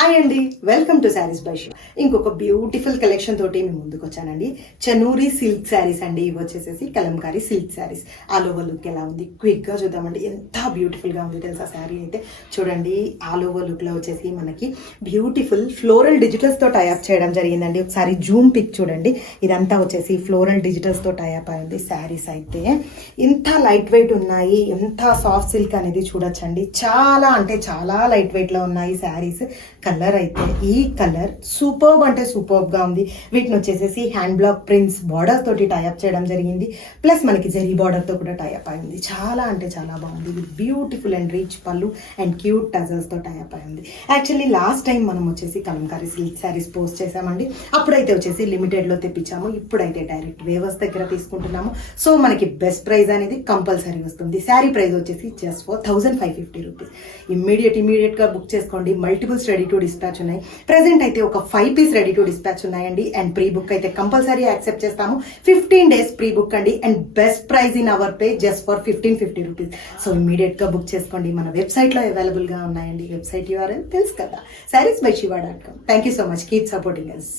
Hi అండి, welcome to saris by show. ఇంకొక beautiful collection తోటి మేము ముందుకు వచ్చానండి. చనూరి సిల్క్ శారీస్ అండి. ఇవి వచ్చేసేసి Kalamkari silk saris. All over look ఎలా ఉంది క్విక్ గా చూద్దామండి. ఎంత బ్యూటిఫుల్ గా ఉంది తెలుసా శారీ అయితే. చూడండి, ఆల్ ఓవర్ లుక్ లో వచ్చేసి మనకి బ్యూటిఫుల్ ఫ్లోరల్ డిజిటల్స్ తో టైఅప్ చేయడం జరిగిందండి. ఒకసారి జూమ్ పిక్ చూడండి. ఇదంతా వచ్చేసి ఫ్లోరల్ డిజిటల్స్ తో టైఅప్ అయింది. శారీస్ అయితే ఎంత లైట్ వెయిట్ ఉన్నాయి, ఎంత సాఫ్ట్ సిల్క్ అనేది చూడొచ్చండి. చాలా అంటే చాలా లైట్ వెయిట్ లో ఉన్నాయి శారీస్. కలర్ అయితే ఈ కలర్ సూపర్బ్ అంటే సూపర్బ్ గా ఉంది. వీటిని వచ్చేసేసి హ్యాండ్ బ్లాక్ ప్రింట్స్ బార్డర్ తోటి టైఅప్ చేయడం జరిగింది. ప్లస్ మనకి జరీ బార్డర్ తో కూడా టైఅప్ అయింది. చాలా అంటే చాలా బాగుంది. విత్ బ్యూటిఫుల్ అండ్ రిచ్ పళ్ళు అండ్ క్యూట్ టజల్స్ తో టైఅప్ అయింది. యాక్చువల్లీ లాస్ట్ టైం మనం వచ్చేసి కలంకారీ సిల్క్ శారీస్ పోస్ట్ చేసామండి. అప్పుడైతే వచ్చేసి లిమిటెడ్ లో తెప్పించాము. ఇప్పుడైతే డైరెక్ట్ వేవర్స్ దగ్గర తీసుకుంటున్నాము. సో మనకి బెస్ట్ ప్రైస్ అనేది కంపల్సరీ వస్తుంది. శారీ ప్రైస్ వచ్చేసి జస్ట్ ఫర్ 1550 రూపీస్. ఇమ్మీడియట్ గా బుక్ చేసుకోండి. మల్టిపుల్స్ రెడీ టు డిస్పాచ్ ఉన్నాయి. ప్రెసెంట్ అయితే ఒక 5 పీస్ రెడీ టు డిస్పాచ్ ఉన్నాయండి. అండ్ ప్రీ బుక్ అయితే కంపల్సరీ యాక్సెప్ట్ చేస్తాము. 15 days ప్రీ బుక్ అండి. And best price in our pay just for 1550 rupees. So immediate గా బుక్ చేసుకోండి. మన వెబ్సైట్ లో అవైలబుల్ గా ఉన్నాయండి. వెబ్సైట్ URL తెలుసు కదా, sareesbyShiva.com. Thank you so much. Keep supporting us.